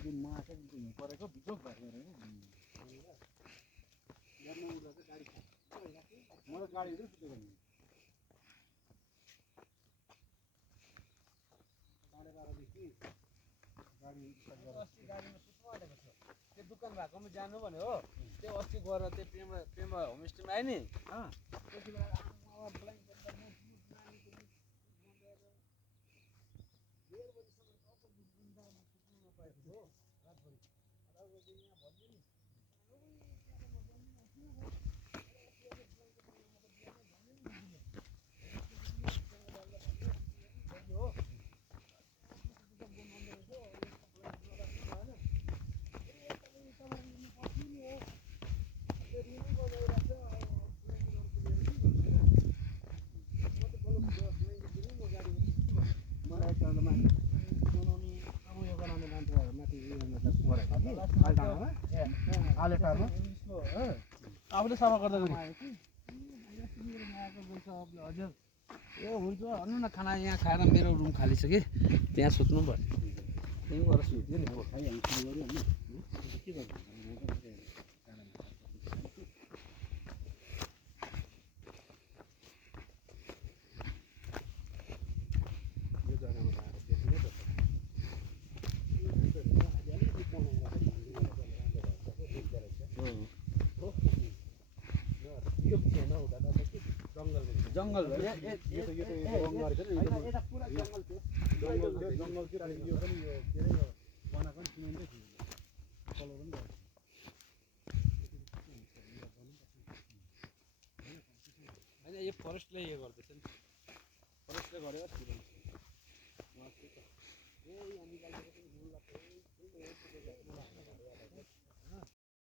दिन म आएको हिँड परेको बिजोग भएको रहेछ म त गाडीहरू सुतेको नि अस्ति गाडीमा सुत्नु आँटेको थियो त्यो दोकान भएकोमा जानु भन्यो हो त्यो अस्ति गएर त्यो पेम्बा होमस्टेमा आयो नि त्यति बेला आफूले सफा गर्दा हजुर ए हुन्छ भन्नु न खाना यहाँ खाएर मेरो रुम खाली छ कि त्यहाँ सुत्नु पर्छ त्यहीँ गएर सुत्यो नि के गर्नु जङ्गल होइन यो फरेस्टले यो गर्दैछ नि फरेस्टले गरेर